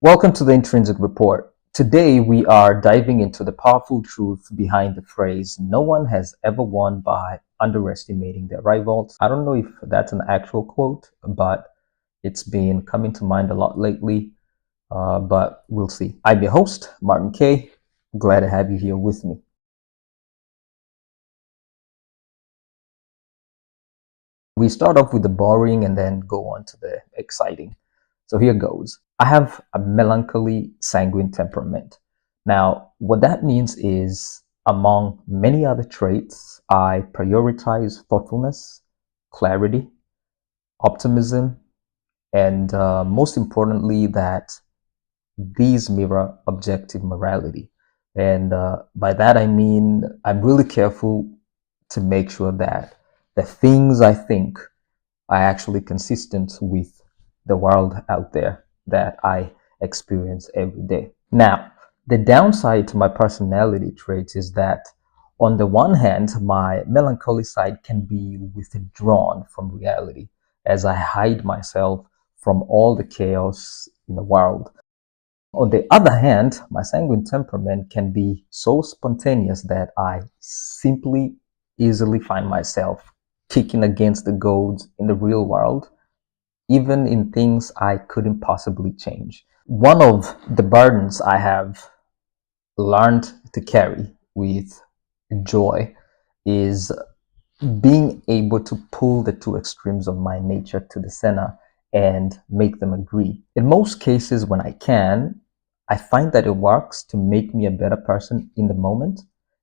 Welcome to the Intrinsic Report. Today we are diving into the powerful truth behind the phrase, no one has ever won by underestimating their rivals. I don't know if that's an actual quote, but it's been coming to mind a lot lately, but we'll see. I'm your host, Martin K. Glad to have you here with me. We start off with the boring and then go on to the exciting. So here goes. I have a melancholy sanguine temperament. Now, what that means is, among many other traits, I prioritize thoughtfulness, clarity, optimism, and most importantly, that these mirror objective morality. And by that, I mean, I'm really careful to make sure that the things I think are actually consistent with the world out there that I experience every day. Now, the downside to my personality traits is that on the one hand, my melancholy side can be withdrawn from reality as I hide myself from all the chaos in the world. On the other hand, my sanguine temperament can be so spontaneous that I simply easily find myself kicking against the goads in the real world, even in things I couldn't possibly change. One of the burdens I have learned to carry with joy is being able to pull the two extremes of my nature to the center and make them agree. In most cases, when I can, I find that it works to make me a better person in the moment,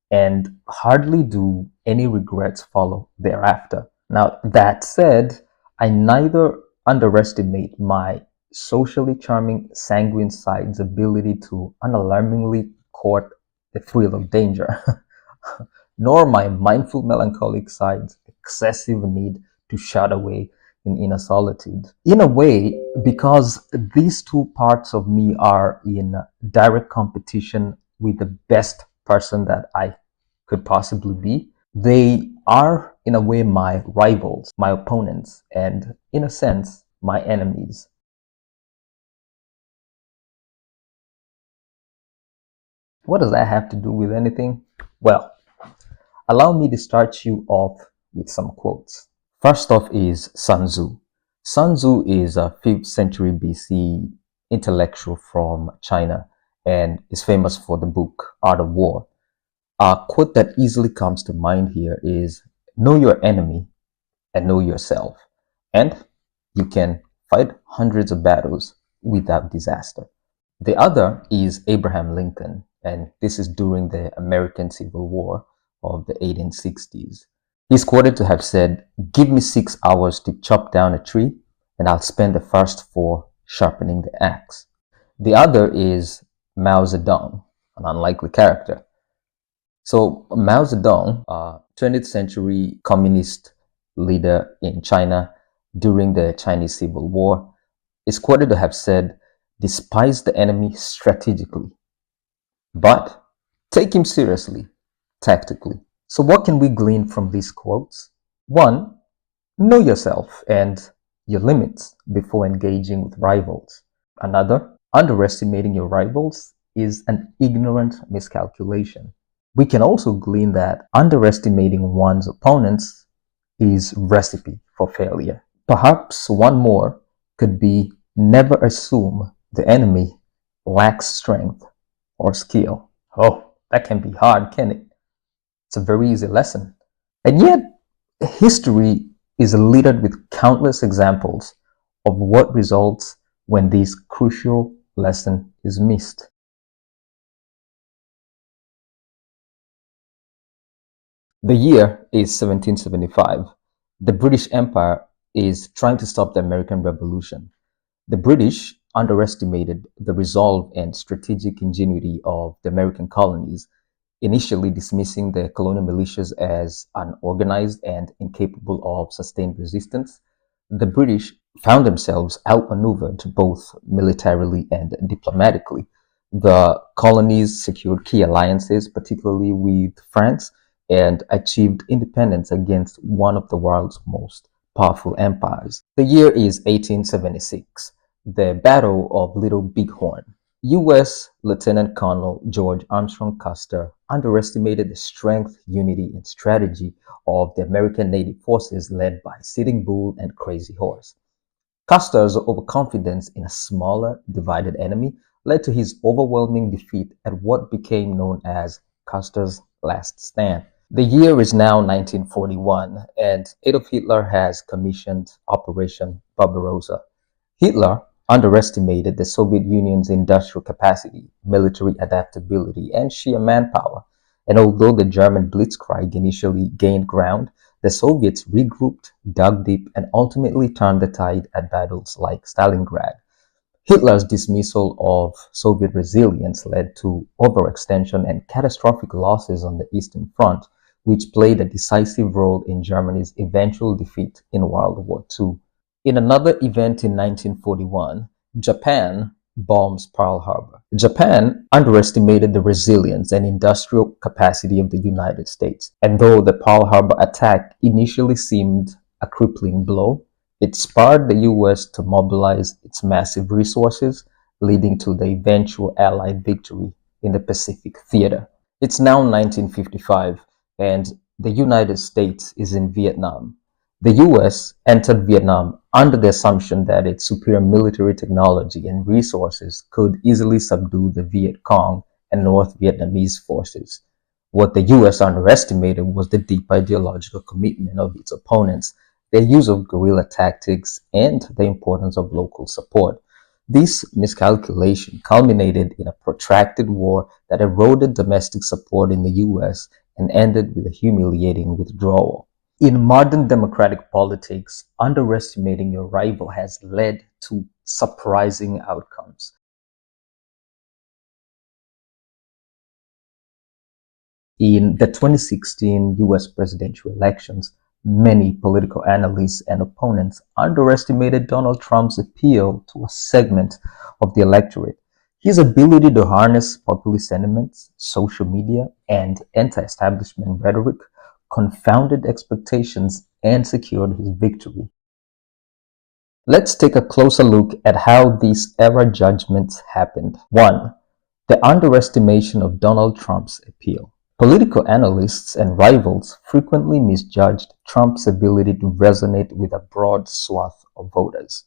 and hardly do any regrets follow thereafter. Now, that said, I neither underestimate my socially charming sanguine side's ability to unalarmingly court the thrill of danger, nor my mindful melancholic side's excessive need to shut away in inner solitude. In a way, because these two parts of me are in direct competition with the best person that I could possibly be, they are, in a way, my rivals, my opponents, and in a sense, my enemies. What does that have to do with anything? Well, allow me to start you off with some quotes. First off is Sun Tzu. Sun Tzu is a 5th century BC intellectual from China and is famous for the book Art of War. A quote that easily comes to mind here is, know your enemy and know yourself, and you can fight hundreds of battles without disaster. The other is Abraham Lincoln, and this is during the American Civil War of the 1860s. He's quoted to have said, give me 6 hours to chop down a tree, and I'll spend the first 4 sharpening the axe. The other is Mao Zedong, an unlikely character. So Mao Zedong, a 20th century communist leader in China during the Chinese Civil War, is quoted to have said, despise the enemy strategically, but take him seriously, tactically. So what can we glean from these quotes? 1, know yourself and your limits before engaging with rivals. Another, underestimating your rivals is an ignorant miscalculation. We can also glean that underestimating one's opponents is recipe for failure. Perhaps one more could be, never assume the enemy lacks strength or skill. Oh, that can be hard, can it? It's a very easy lesson. And yet, history is littered with countless examples of what results when this crucial lesson is missed. The year is 1775. The British Empire is trying to stop the American Revolution. The British underestimated the resolve and strategic ingenuity of the American colonies, initially dismissing the colonial militias as unorganized and incapable of sustained resistance. The British found themselves outmaneuvered both militarily and diplomatically. The colonies secured key alliances, particularly with France, and achieved independence against one of the world's most powerful empires. The year is 1876. The Battle of Little Bighorn. U.S. Lieutenant Colonel George Armstrong Custer underestimated the strength, unity, and strategy of the American native forces led by Sitting Bull and Crazy Horse. Custer's overconfidence in a smaller, divided enemy led to his overwhelming defeat at what became known as Custer's Last Stand. The year is now 1941, and Adolf Hitler has commissioned Operation Barbarossa. Hitler underestimated the Soviet Union's industrial capacity, military adaptability, and sheer manpower. And although the German Blitzkrieg initially gained ground, the Soviets regrouped, dug deep, and ultimately turned the tide at battles like Stalingrad. Hitler's dismissal of Soviet resilience led to overextension and catastrophic losses on the Eastern Front, which played a decisive role in Germany's eventual defeat in World War II. In another event in 1941, Japan bombs Pearl Harbor. Japan underestimated the resilience and industrial capacity of the United States, and though the Pearl Harbor attack initially seemed a crippling blow, it spurred the US to mobilize its massive resources, leading to the eventual Allied victory in the Pacific theater. It's now 1955, and the United States is in Vietnam. The US entered Vietnam under the assumption that its superior military technology and resources could easily subdue the Viet Cong and North Vietnamese forces. What the US underestimated was the deep ideological commitment of its opponents, their use of guerrilla tactics, and the importance of local support. This miscalculation culminated in a protracted war that eroded domestic support in the US and ended with a humiliating withdrawal. In modern democratic politics, underestimating your rival has led to surprising outcomes. In the 2016 US presidential elections, many political analysts and opponents underestimated Donald Trump's appeal to a segment of the electorate. His ability to harness populist sentiments, social media, and anti-establishment rhetoric confounded expectations and secured his victory. Let's take a closer look at how these error judgments happened. 1. The underestimation of Donald Trump's appeal. Political analysts and rivals frequently misjudged Trump's ability to resonate with a broad swath of voters.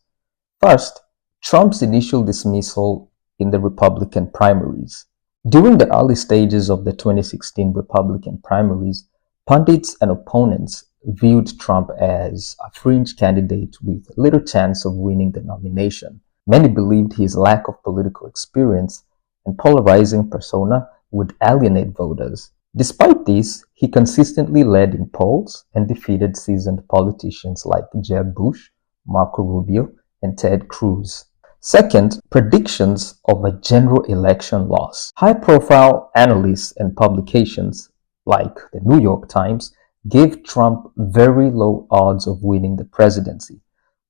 First, Trump's initial dismissal in the Republican primaries. During the early stages of the 2016 Republican primaries, pundits and opponents viewed Trump as a fringe candidate with little chance of winning the nomination. Many believed his lack of political experience and polarizing persona would alienate voters. Despite this, he consistently led in polls and defeated seasoned politicians like Jeb Bush, Marco Rubio, and Ted Cruz. Second, predictions of a general election loss. High-profile analysts and publications like the New York Times gave Trump very low odds of winning the presidency,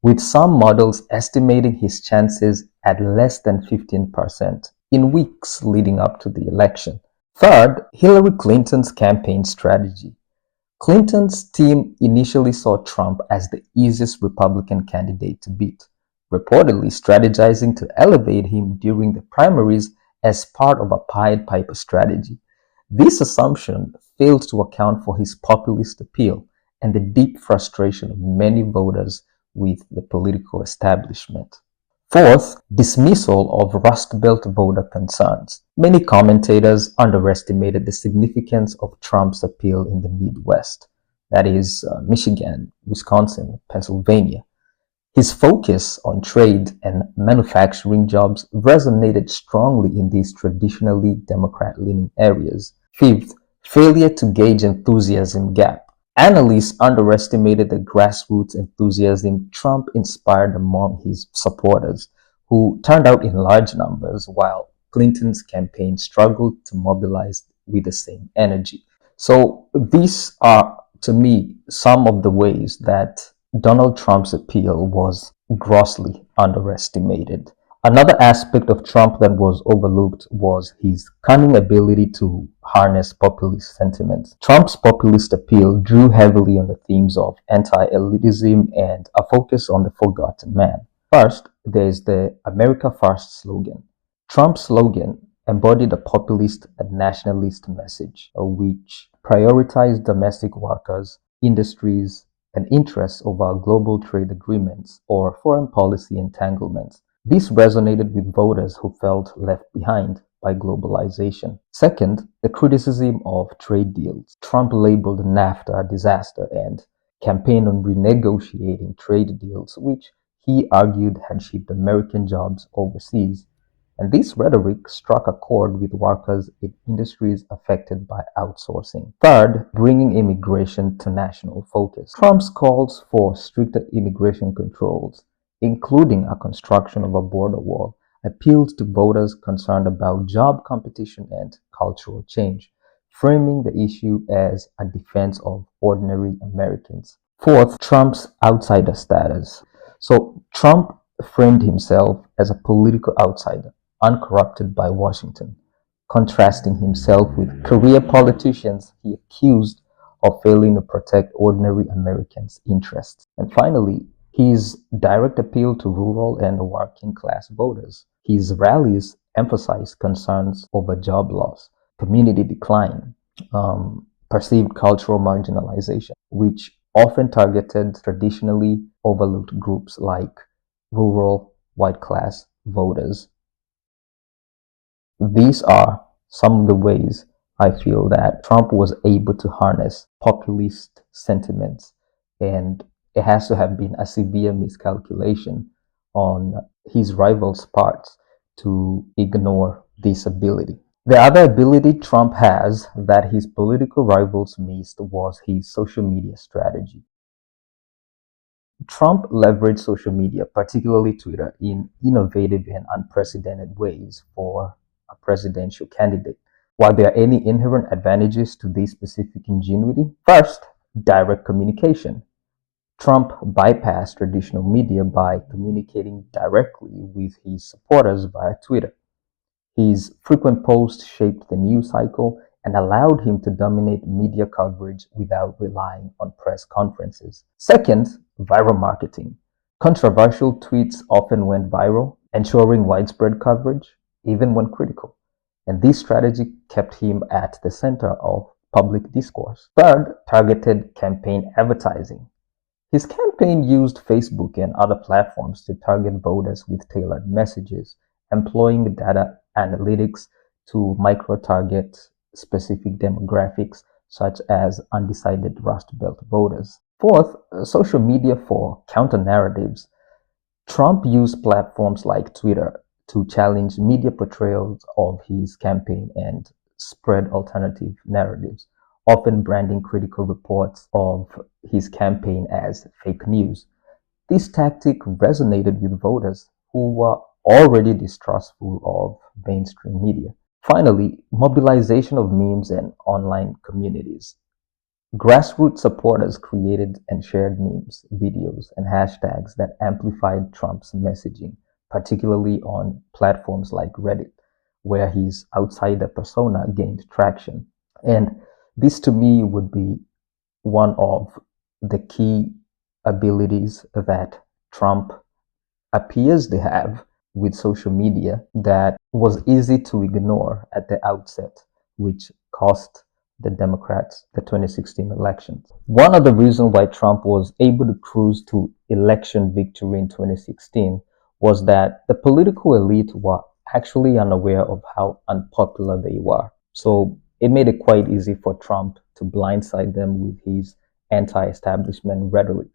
with some models estimating his chances at less than 15% in weeks leading up to the election. Third, Hillary Clinton's campaign strategy. Clinton's team initially saw Trump as the easiest Republican candidate to beat, reportedly strategizing to elevate him during the primaries as part of a Pied Piper strategy. This assumption failed to account for his populist appeal and the deep frustration of many voters with the political establishment. Fourth, dismissal of Rust Belt voter concerns. Many commentators underestimated the significance of Trump's appeal in the Midwest, that is, Michigan, Wisconsin, Pennsylvania. His focus on trade and manufacturing jobs resonated strongly in these traditionally Democrat-leaning areas. Fifth, failure to gauge enthusiasm gap. Analysts underestimated the grassroots enthusiasm Trump inspired among his supporters, who turned out in large numbers, while Clinton's campaign struggled to mobilize with the same energy. So these are, to me, some of the ways that Donald Trump's appeal was grossly underestimated. Another aspect of Trump that was overlooked was his cunning ability to harness populist sentiments. Trump's populist appeal drew heavily on the themes of anti-elitism and a focus on the forgotten man. First, there's the America First slogan. Trump's slogan embodied a populist and nationalist message, which prioritized domestic workers, industries, and interests over global trade agreements or foreign policy entanglements. This resonated with voters who felt left behind by globalization. Second, the criticism of trade deals. Trump labeled NAFTA a disaster and campaigned on renegotiating trade deals, which he argued had shipped American jobs overseas. And this rhetoric struck a chord with workers in industries affected by outsourcing. Third, bringing immigration to national focus. Trump's calls for stricter immigration controls, including a construction of a border wall, appealed to voters concerned about job competition and cultural change, framing the issue as a defense of ordinary Americans. Fourth, Trump's outsider status. So Trump framed himself as a political outsider, uncorrupted by Washington, contrasting himself with career politicians he accused of failing to protect ordinary Americans' interests. And finally, his direct appeal to rural and working class voters. His rallies emphasized concerns over job loss, community decline, perceived cultural marginalization, which often targeted traditionally overlooked groups like rural white class voters. These are some of the ways I feel that Trump was able to harness populist sentiments, and it has to have been a severe miscalculation on his rivals' parts to ignore this ability. The other ability Trump has that his political rivals missed was his social media strategy. Trump leveraged social media, particularly Twitter, in innovative and unprecedented ways for a presidential candidate. While there are any inherent advantages to this specific ingenuity, first, direct communication. Trump bypassed traditional media by communicating directly with his supporters via Twitter. His frequent posts shaped the news cycle and allowed him to dominate media coverage without relying on press conferences. Second, viral marketing. Controversial tweets often went viral, ensuring widespread coverage, even when critical. And this strategy kept him at the center of public discourse. Third, targeted campaign advertising. His campaign used Facebook and other platforms to target voters with tailored messages, employing data analytics to micro-target specific demographics such as undecided Rust Belt voters. Fourth, social media for counter-narratives. Trump used platforms like Twitter to challenge media portrayals of his campaign and spread alternative narratives, often branding critical reports of his campaign as fake news. This tactic resonated with voters who were already distrustful of mainstream media. Finally, mobilization of memes and online communities. Grassroots supporters created and shared memes, videos, and hashtags that amplified Trump's messaging, particularly on platforms like Reddit, where his outsider persona gained traction. And this to me would be one of the key abilities that Trump appears to have with social media that was easy to ignore at the outset, which cost the Democrats the 2016 elections. One of the reasons why Trump was able to cruise to election victory in 2016 was that the political elite were actually unaware of how unpopular they were. So it made it quite easy for Trump to blindside them with his anti-establishment rhetoric.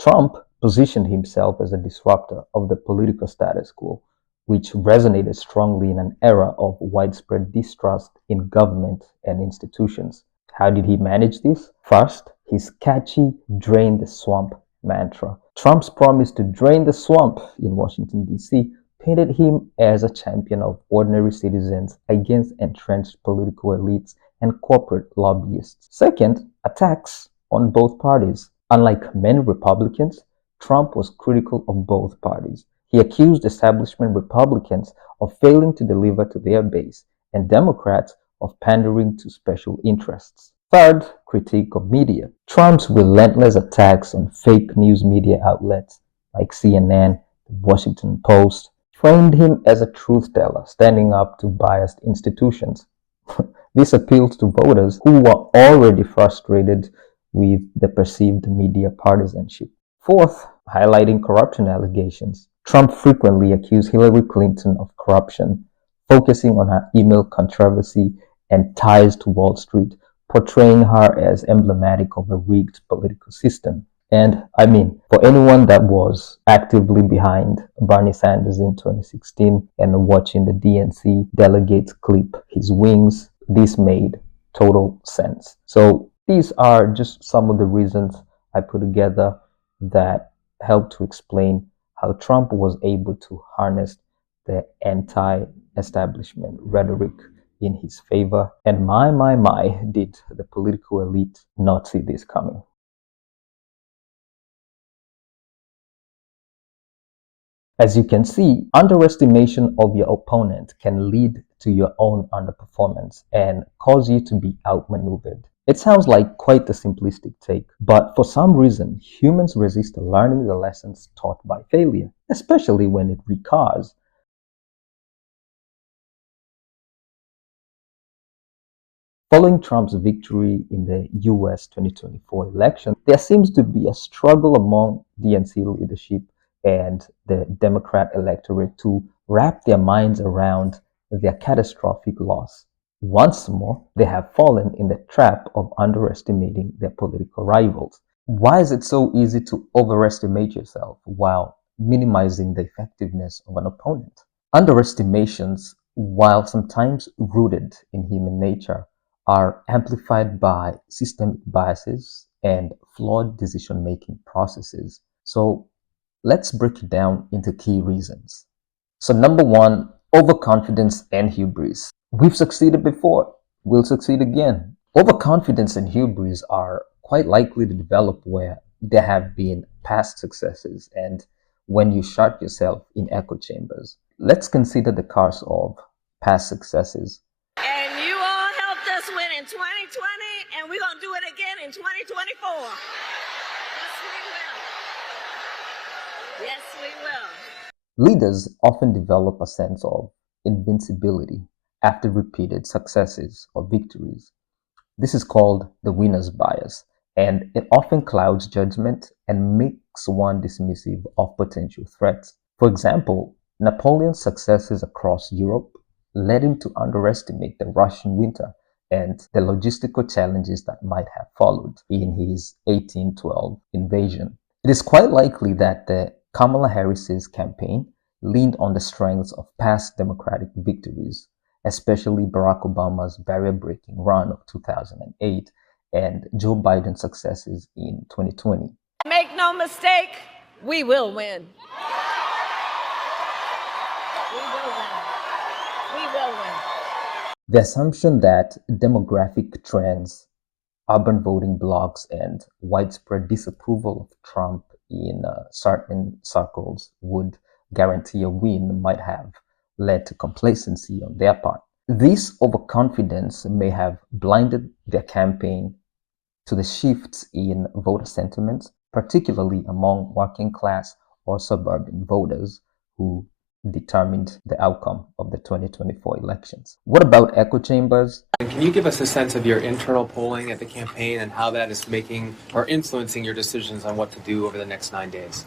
Trump positioned himself as a disruptor of the political status quo, which resonated strongly in an era of widespread distrust in government and institutions. How did he manage this? First, his catchy drain the swamp mantra. Trump's promise to drain the swamp in Washington, D.C. painted him as a champion of ordinary citizens against entrenched political elites and corporate lobbyists. Second, attacks on both parties. Unlike many Republicans, Trump was critical of both parties. He accused establishment Republicans of failing to deliver to their base and Democrats of pandering to special interests. Third, critique of media. Trump's relentless attacks on fake news media outlets like CNN, the Washington Post, framed him as a truth teller, standing up to biased institutions. This appealed to voters who were already frustrated with the perceived media partisanship. Fourth, highlighting corruption allegations. Trump frequently accused Hillary Clinton of corruption, focusing on her email controversy and ties to Wall Street, portraying her as emblematic of a rigged political system. And I mean, for anyone that was actively behind Bernie Sanders in 2016 and watching the DNC delegates clip his wings, this made total sense. So these are just some of the reasons I put together that help to explain how Trump was able to harness the anti-establishment rhetoric in his favor. And my, did the political elite not see this coming. As you can see, underestimation of your opponent can lead to your own underperformance and cause you to be outmaneuvered. It sounds like quite a simplistic take, but for some reason, humans resist learning the lessons taught by failure, especially when it recurs. Following Trump's victory in the US 2024 election, there seems to be a struggle among DNC leadership and the Democrat electorate to wrap their minds around their catastrophic loss. Once more, they have fallen in the trap of underestimating their political rivals. Why is it so easy to overestimate yourself while minimizing the effectiveness of an opponent? Underestimations, while sometimes rooted in human nature, are amplified by systemic biases and flawed decision-making processes. So let's break it down into key reasons. So number one, overconfidence and hubris. We've succeeded before, we'll succeed again. Overconfidence and hubris are quite likely to develop where there have been past successes and when you shut yourself in echo chambers. Let's consider the cause of past successes. And you all helped us win in 2020, and we're going to do it again in 2024. Yes, we will. Leaders often develop a sense of invincibility after repeated successes or victories. This is called the winner's bias, and it often clouds judgment and makes one dismissive of potential threats. For example, Napoleon's successes across Europe led him to underestimate the Russian winter and the logistical challenges that might have followed in his 1812 invasion. It is quite likely that the Kamala Harris's campaign leaned on the strengths of past Democratic victories, especially Barack Obama's barrier-breaking run of 2008 and Joe Biden's successes in 2020. Make no mistake, we will win. We will win. We will win. The assumption that demographic trends, urban voting blocks, and widespread disapproval of Trump in certain circles would guarantee a win might have led to complacency on their part. This overconfidence may have blinded their campaign to the shifts in voter sentiments, particularly among working class or suburban voters who determined the outcome of the 2024 elections. What about echo chambers? Can you give us a sense of your internal polling at the campaign and how that is making or influencing your decisions on what to do over the next 9 days?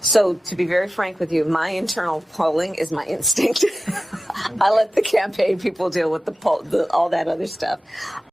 So, to be very frank with you, my internal polling is my instinct. I let the campaign people deal with all that other stuff.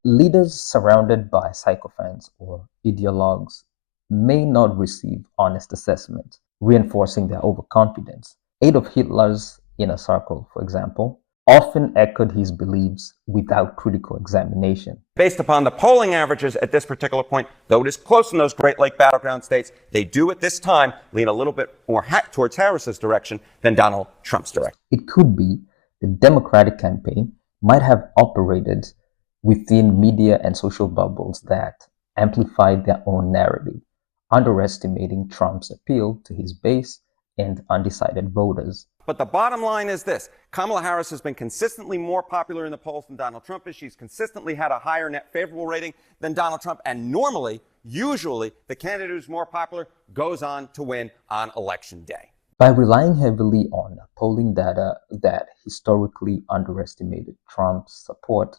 Leaders surrounded by sycophants or ideologues may not receive honest assessment, reinforcing their overconfidence. Adolf Hitler's inner circle, for example, often echoed his beliefs without critical examination. Based upon the polling averages at this particular point, though it is close in those Great Lake battleground states, they do at this time lean a little bit more towards Harris's direction than Donald Trump's direction. It could be the Democratic campaign might have operated within media and social bubbles that amplified their own narrative, underestimating Trump's appeal to his base and undecided voters. But the bottom line is this. Kamala Harris has been consistently more popular in the polls than Donald Trump is. She's consistently had a higher net favorable rating than Donald Trump. And normally, usually, the candidate who's more popular goes on to win on election day. By relying heavily on polling data that historically underestimated Trump's support,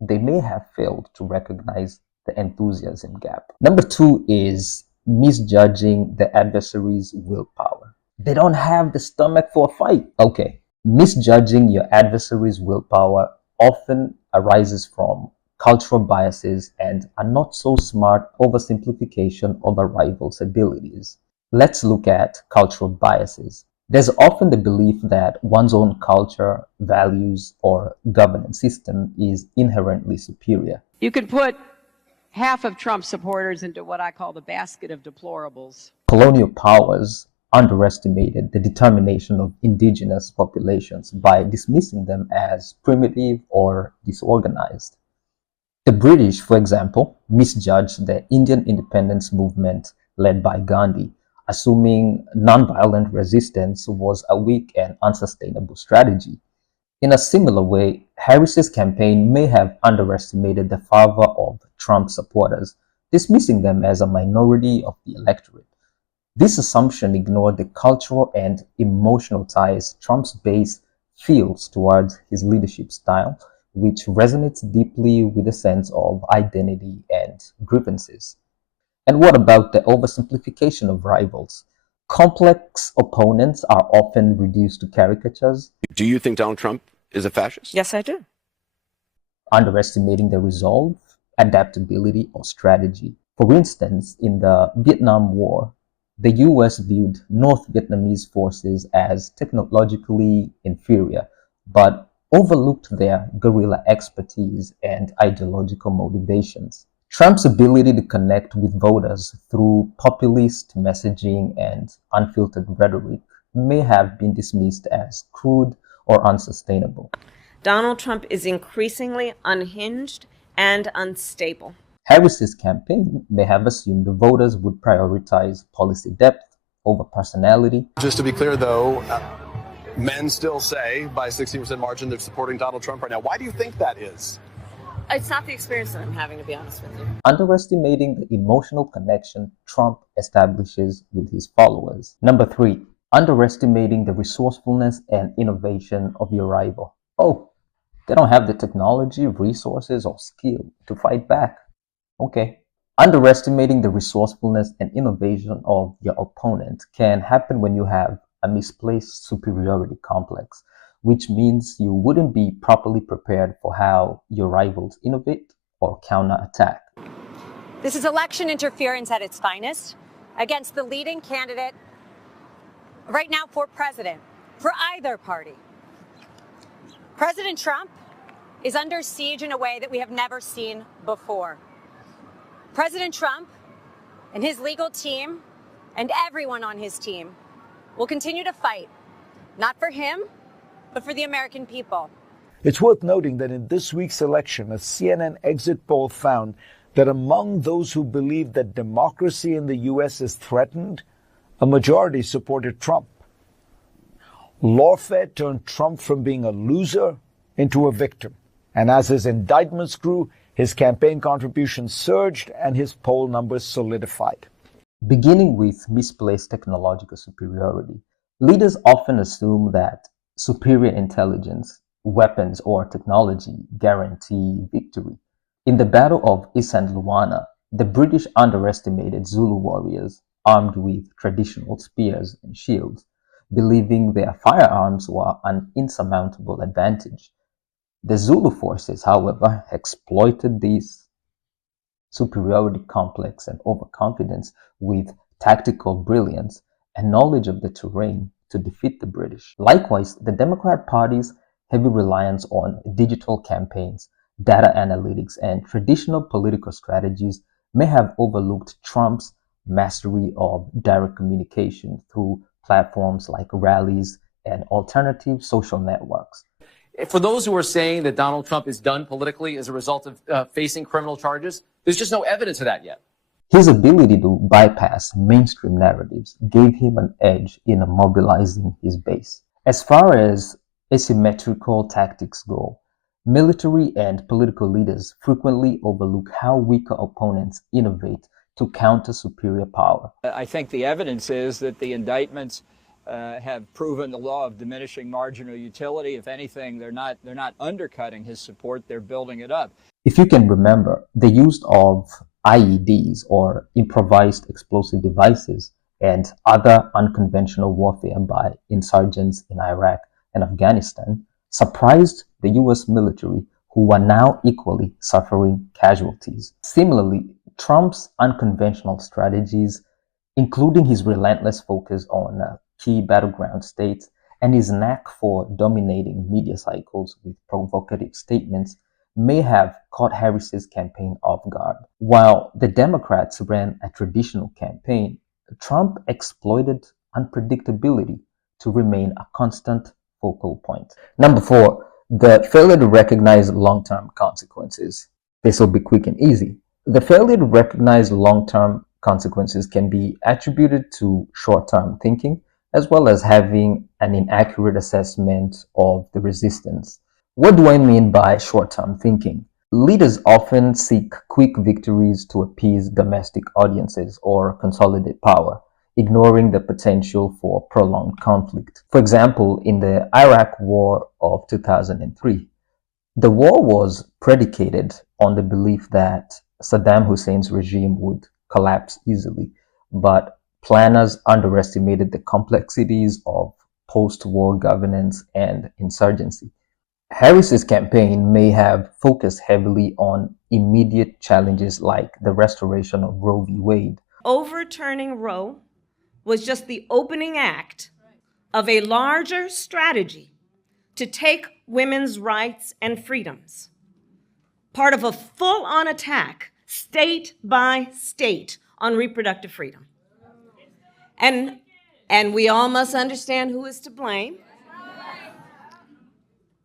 they may have failed to recognize the enthusiasm gap. Number two is misjudging the adversary's willpower. They don't have the stomach for a fight. Okay, misjudging your adversary's willpower often arises from cultural biases and a not so smart oversimplification of a rival's abilities. Let's look at cultural biases. There's often the belief that one's own culture, values, or governance system is inherently superior. You could put half of Trump supporters into what I call the basket of deplorables. Colonial powers underestimated the determination of indigenous populations by dismissing them as primitive or disorganized. The British, for example, misjudged the Indian independence movement led by Gandhi, assuming nonviolent resistance was a weak and unsustainable strategy. In a similar way, Harris's campaign may have underestimated the fervor of Trump supporters, dismissing them as a minority of the electorate. This assumption ignored the cultural and emotional ties Trump's base feels towards his leadership style, which resonates deeply with a sense of identity and grievances. And what about the oversimplification of rivals? Complex opponents are often reduced to caricatures. Do you think Donald Trump is a fascist? Yes, I do. Underestimating the resolve, adaptability, or strategy. For instance, in the Vietnam War, the US viewed North Vietnamese forces as technologically inferior, but overlooked their guerrilla expertise and ideological motivations. Trump's ability to connect with voters through populist messaging and unfiltered rhetoric may have been dismissed as crude or unsustainable. Donald Trump is increasingly unhinged and unstable. Harris's campaign may have assumed the voters would prioritize policy depth over personality. Just to be clear, though, men still say by 60% margin they're supporting Donald Trump right now. Why do you think that is? It's not the experience that I'm having, to be honest with you. Underestimating the emotional connection Trump establishes with his followers. Number three, underestimating the resourcefulness and innovation of your rival. Oh, they don't have the technology, resources, or skill to fight back. Okay. Underestimating the resourcefulness and innovation of your opponent can happen when you have a misplaced superiority complex, which means you wouldn't be properly prepared for how your rivals innovate or counterattack. This is election interference at its finest against the leading candidate right now for president, for either party. President Trump is under siege in a way that we have never seen before. President Trump and his legal team and everyone on his team will continue to fight, not for him, but for the American people. It's worth noting that in this week's election, a CNN exit poll found that among those who believe that democracy in the U.S. is threatened, a majority supported Trump. Lawfare turned Trump from being a loser into a victim. And as his indictments grew, his campaign contributions surged and his poll numbers solidified. Beginning with misplaced technological superiority, leaders often assume that superior intelligence, weapons, or technology guarantee victory. In the Battle of Isand Luana, the British underestimated Zulu warriors armed with traditional spears and shields, believing their firearms were an insurmountable advantage. The Zulu forces, however, exploited this superiority complex and overconfidence with tactical brilliance and knowledge of the terrain to defeat the British. Likewise, the Democrat Party's heavy reliance on digital campaigns, data analytics, and traditional political strategies may have overlooked Trump's mastery of direct communication through platforms like rallies and alternative social networks. For those who are saying that Donald Trump is done politically as a result of facing criminal charges, there's just no evidence of that yet. His ability to bypass mainstream narratives gave him an edge in mobilizing his base. As far as asymmetrical tactics go, military and political leaders frequently overlook how weaker opponents innovate to counter superior power. I think the evidence is that the indictments have proven the law of diminishing marginal utility. If anything, they're not undercutting his support, they're building it up. If you can remember, the use of IEDs or improvised explosive devices and other unconventional warfare by insurgents in Iraq and Afghanistan surprised the US military, who are now equally suffering casualties. Similarly, Trump's unconventional strategies, including his relentless focus on key battleground states and his knack for dominating media cycles with provocative statements, may have caught Harris's campaign off guard. While the Democrats ran a traditional campaign, Trump exploited unpredictability to remain a constant focal point. Number 4, the failure to recognize long-term consequences. This will be quick and easy. The failure to recognize long-term consequences can be attributed to short-term thinking, as well as having an inaccurate assessment of the resistance. What do I mean by short-term thinking? Leaders often seek quick victories to appease domestic audiences or consolidate power, ignoring the potential for prolonged conflict. For example, in the Iraq War of 2003, the war was predicated on the belief that Saddam Hussein's regime would collapse easily, but planners underestimated the complexities of post-war governance and insurgency. Harris's campaign may have focused heavily on immediate challenges like the restoration of Roe v. Wade. Overturning Roe was just the opening act of a larger strategy to take women's rights and freedoms, part of a full-on attack, state by state, on reproductive freedom. And we all must understand who is to blame.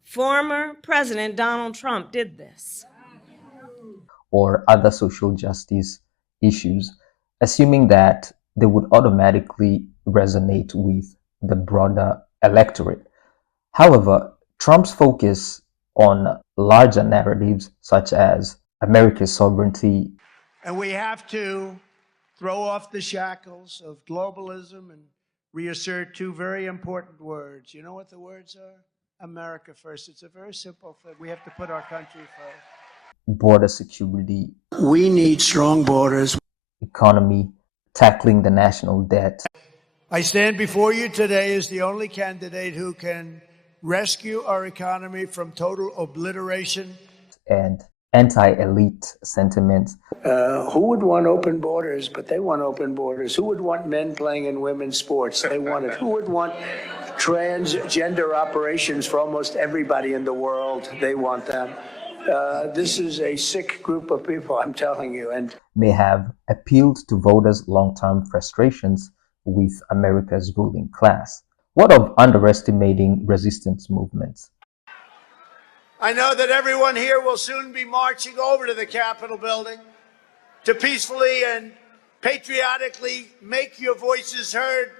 Former President Donald Trump did this. Or other social justice issues, assuming that they would automatically resonate with the broader electorate. However, Trump's focus on larger narratives such as America's sovereignty. And we have to throw off the shackles of globalism and reassert 2 very important words. You know what the words are? America first. It's a very simple thing. We have to put our country first. Border security. We need strong borders. Economy, tackling the national debt. I stand before you today as the only candidate who can rescue our economy from total obliteration. And anti-elite sentiments. Who would want open borders? But they want open borders. Who would want men playing in women's sports? They want it. Who would want transgender operations for almost everybody in the world? They want them. This is a sick group of people, I'm telling you. And may have appealed to voters' long-term frustrations with America's ruling class. What of underestimating resistance movements? I know that everyone here will soon be marching over to the Capitol building to peacefully and patriotically make your voices heard.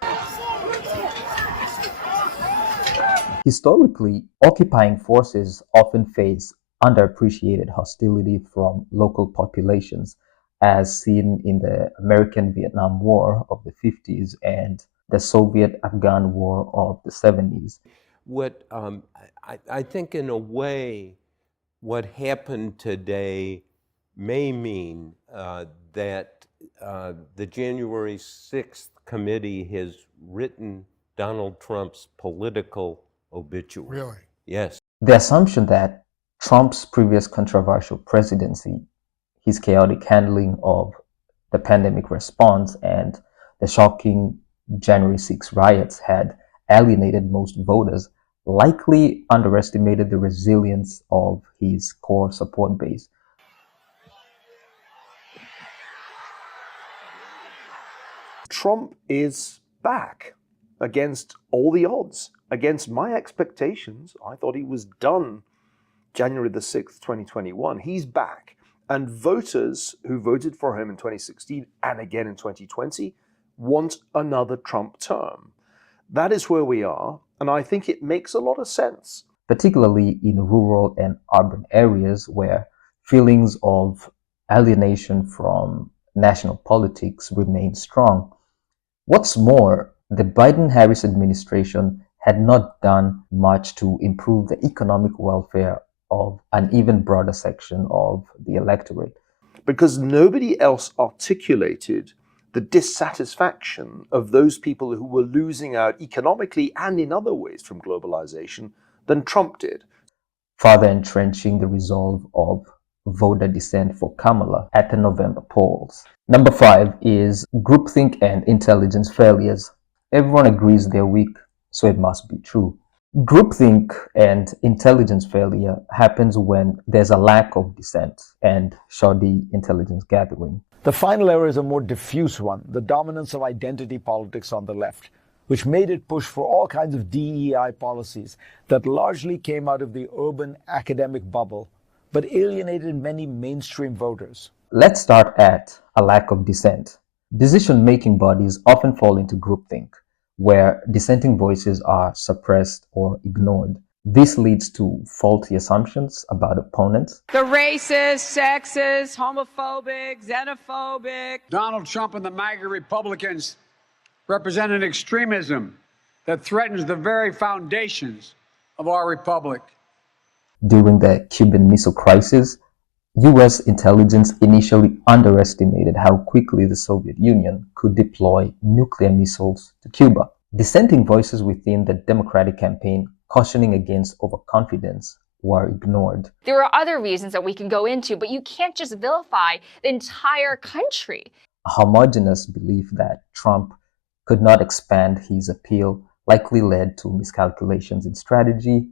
Historically, occupying forces often face underappreciated hostility from local populations, as seen in the American Vietnam War of the 50s and the Soviet-Afghan War of the 70s. What I think in a way, what happened today may mean that the January 6th committee has written Donald Trump's political obituary. Really? Yes. The assumption that Trump's previous controversial presidency, his chaotic handling of the pandemic response, and the shocking January 6 riots had alienated most voters, likely underestimated the resilience of his core support base. Trump is back against all the odds, against my expectations. I thought he was done January the 6th, 2021. He's back. And voters who voted for him in 2016 and again in 2020 want another Trump term. That is where we are. And I think it makes a lot of sense. Particularly in rural and urban areas where feelings of alienation from national politics remain strong. What's more, the Biden-Harris administration had not done much to improve the economic welfare of an even broader section of the electorate. Because nobody else articulated the dissatisfaction of those people who were losing out economically and in other ways from globalization than Trump did. Further entrenching the resolve of voter dissent for Kamala at the November polls. Number 5 is groupthink and intelligence failures. Everyone agrees they're weak, so it must be true. Groupthink and intelligence failure happens when there's a lack of dissent and shoddy intelligence gathering. The final error is a more diffuse one, the dominance of identity politics on the left, which made it push for all kinds of DEI policies that largely came out of the urban academic bubble, but alienated many mainstream voters. Let's start at a lack of dissent. Decision-making bodies often fall into groupthink, where dissenting voices are suppressed or ignored. This leads to faulty assumptions about opponents. The racist, sexist, homophobic, xenophobic. Donald Trump and the MAGA Republicans represent an extremism that threatens the very foundations of our republic. During the Cuban Missile Crisis, US intelligence initially underestimated how quickly the Soviet Union could deploy nuclear missiles to Cuba. Dissenting voices within the Democratic campaign cautioning against overconfidence were ignored. There are other reasons that we can go into, but you can't just vilify the entire country. A homogeneous belief that Trump could not expand his appeal likely led to miscalculations in strategy,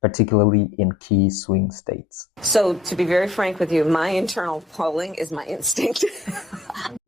particularly in key swing states. So, to be very frank with you, my internal polling is my instinct.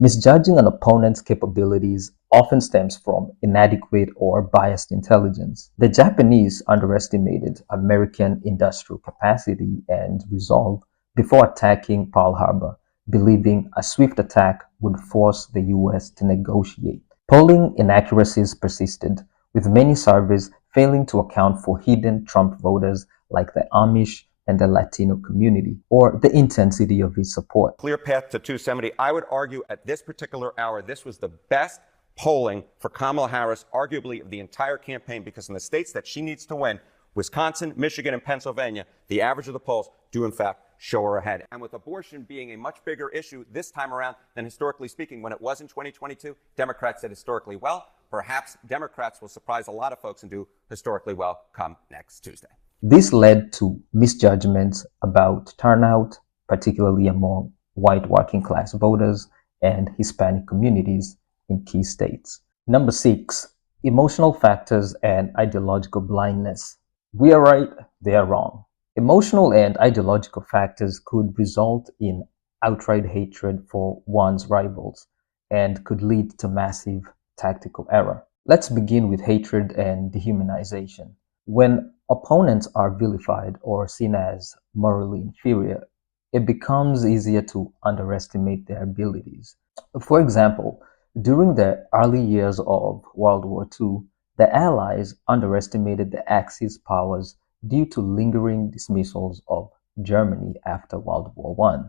Misjudging an opponent's capabilities often stems from inadequate or biased intelligence. The Japanese underestimated American industrial capacity and resolve before attacking Pearl Harbor, believing a swift attack would force the US to negotiate. Polling inaccuracies persisted, with many surveys failing to account for hidden Trump voters like the Amish and the Latino community, or the intensity of his support. Clear path to 270. I would argue at this particular hour, this was the best polling for Kamala Harris, arguably of the entire campaign, because in the states that she needs to win, Wisconsin, Michigan, and Pennsylvania, the average of the polls do in fact show her ahead. And with abortion being a much bigger issue this time around than historically speaking when it was in 2022, Democrats did historically well. Perhaps Democrats will surprise a lot of folks and do historically well come next Tuesday. This led to misjudgments about turnout, particularly among white working class voters and Hispanic communities in key states. Number 6, emotional factors and ideological blindness. We are right, they are wrong. Emotional and ideological factors could result in outright hatred for one's rivals and could lead to massive tactical error. Let's begin with hatred and dehumanization. When opponents are vilified or seen as morally inferior, it becomes easier to underestimate their abilities. For example, during the early years of World War II, the Allies underestimated the Axis powers due to lingering dismissals of Germany after World War I.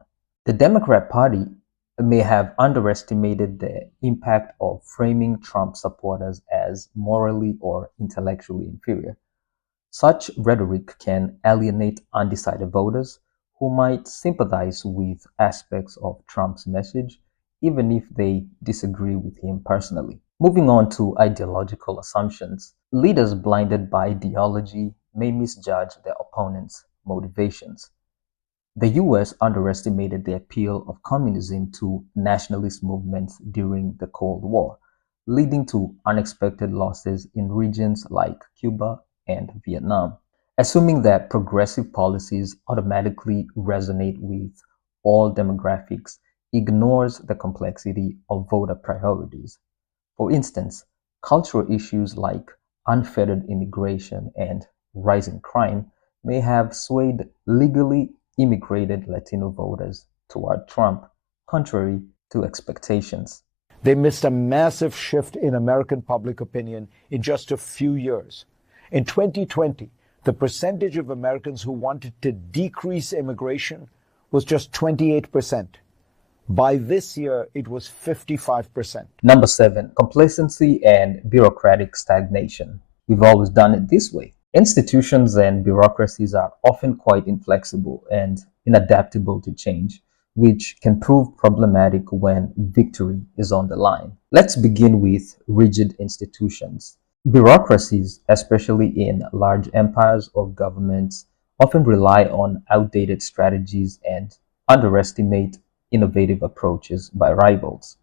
The Democrat Party may have underestimated the impact of framing Trump supporters as morally or intellectually inferior. Such rhetoric can alienate undecided voters who might sympathize with aspects of Trump's message, even if they disagree with him personally. Moving on to ideological assumptions. Leaders blinded by ideology may misjudge their opponents' motivations. The US underestimated the appeal of communism to nationalist movements during the Cold War, leading to unexpected losses in regions like Cuba and Vietnam. Assuming that progressive policies automatically resonate with all demographics ignores the complexity of voter priorities. For instance, cultural issues like unfettered immigration and rising crime may have swayed legally immigrated Latino voters toward Trump, contrary to expectations. They missed a massive shift in American public opinion in just a few years. In 2020, the percentage of Americans who wanted to decrease immigration was just 28%. By this year, it was 55%. Number 7, complacency and bureaucratic stagnation. We've always done it this way. Institutions and bureaucracies are often quite inflexible and inadaptable to change, which can prove problematic when victory is on the line. Let's begin with rigid institutions. Bureaucracies, especially in large empires or governments, often rely on outdated strategies and underestimate innovative approaches by rivals.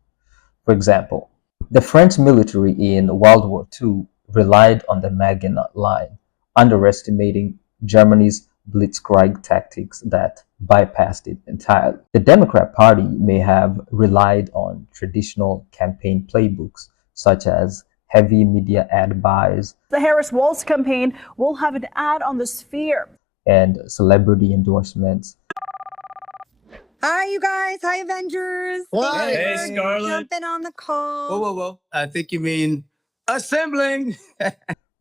For example, the French military in World War II relied on the Maginot Line, underestimating Germany's blitzkrieg tactics that bypassed it entirely. The Democrat Party may have relied on traditional campaign playbooks, such as heavy media ad buys. The Harris-Walz campaign will have an ad on the Sphere. And celebrity endorsements. Hi, you guys. Hi, Avengers. Hi. Thank you Hey, for Scarlett. jumping on the call. Whoa. I think you mean assembling.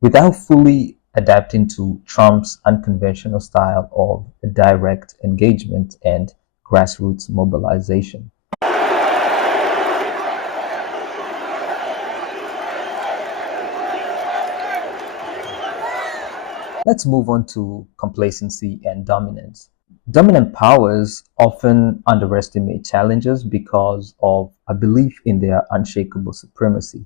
Without fully adapting to Trump's unconventional style of direct engagement and grassroots mobilization. Let's move on to complacency and dominance. Dominant powers often underestimate challenges because of a belief in their unshakable supremacy.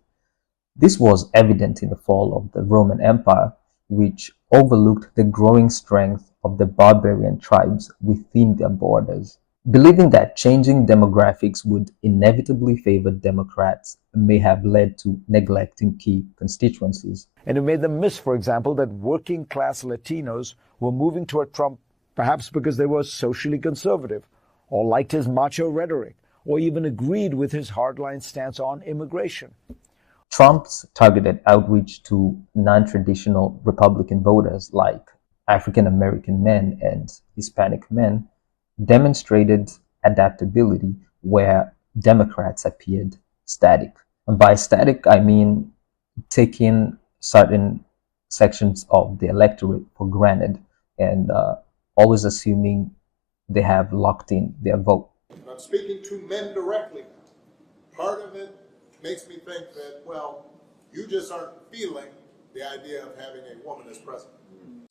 This was evident in the fall of the Roman Empire, which overlooked the growing strength of the barbarian tribes within their borders. Believing that changing demographics would inevitably favor Democrats may have led to neglecting key constituencies. And it made them miss, for example, that working class Latinos were moving toward Trump perhaps because they were socially conservative, or liked his macho rhetoric, or even agreed with his hardline stance on immigration. Trump's targeted outreach to non-traditional Republican voters like African American men and Hispanic men demonstrated adaptability where Democrats appeared static. And by static, I mean taking certain sections of the electorate for granted and always assuming they have locked in their vote. I'm speaking to men directly. Part of it makes me think that, well, you just aren't feeling the idea of having a woman as president.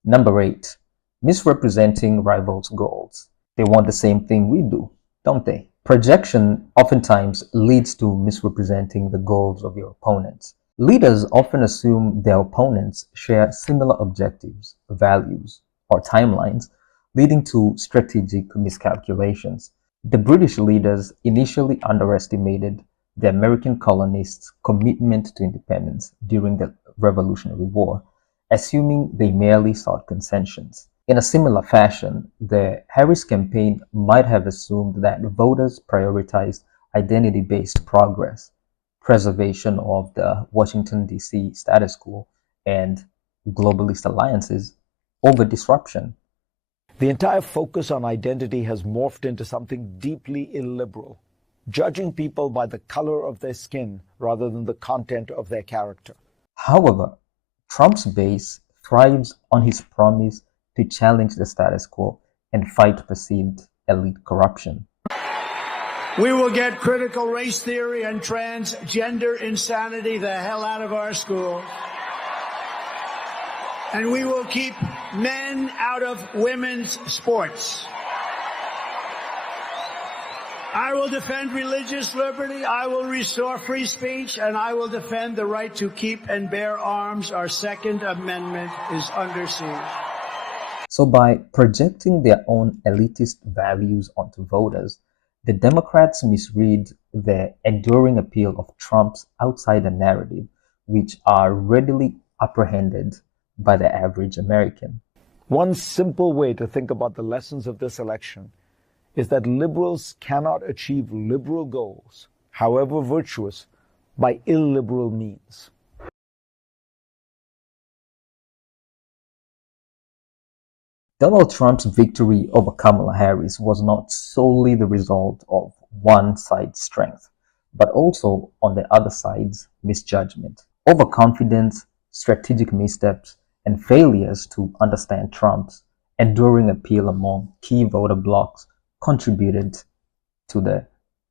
Number 8, misrepresenting rivals' goals. They want the same thing we do, don't they? Projection oftentimes leads to misrepresenting the goals of your opponents. Leaders often assume their opponents share similar objectives, values, or timelines, leading to strategic miscalculations. The British leaders initially underestimated the American colonists' commitment to independence during the Revolutionary War, assuming they merely sought concessions. In a similar fashion, the Harris campaign might have assumed that voters prioritized identity-based progress, preservation of the Washington, D.C. status quo, and globalist alliances over disruption. The entire focus on identity has morphed into something deeply illiberal, judging people by the color of their skin rather than the content of their character. However, Trump's base thrives on his promise to challenge the status quo and fight perceived elite corruption. We will get critical race theory and transgender insanity the hell out of our schools. And we will keep men out of women's sports. I will defend religious liberty, I will restore free speech, and I will defend the right to keep and bear arms. Our Second Amendment is under siege. So by projecting their own elitist values onto voters, the Democrats misread the enduring appeal of Trump's outsider narrative, which are readily apprehended by the average American. One simple way to think about the lessons of this election is that liberals cannot achieve liberal goals, however virtuous, by illiberal means. Donald Trump's victory over Kamala Harris was not solely the result of one side's strength, but also on the other side's misjudgment. Overconfidence, strategic missteps, and failures to understand Trump's enduring appeal among key voter blocs contributed to the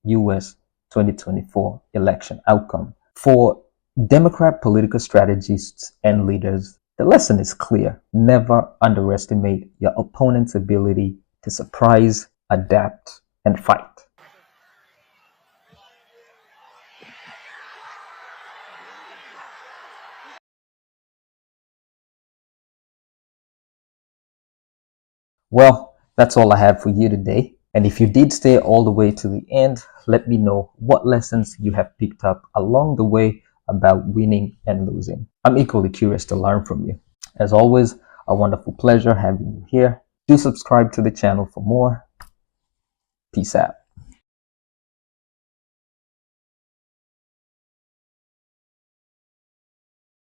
US 2024 election outcome. For Democrat political strategists and leaders, the lesson is clear. Never underestimate your opponent's ability to surprise, adapt, and fight. Well, that's all I have for you today. And if you did stay all the way to the end, let me know what lessons you have picked up along the way about winning and losing. I'm equally curious to learn from you. As always, a wonderful pleasure having you here. Do subscribe to the channel for more. Peace out.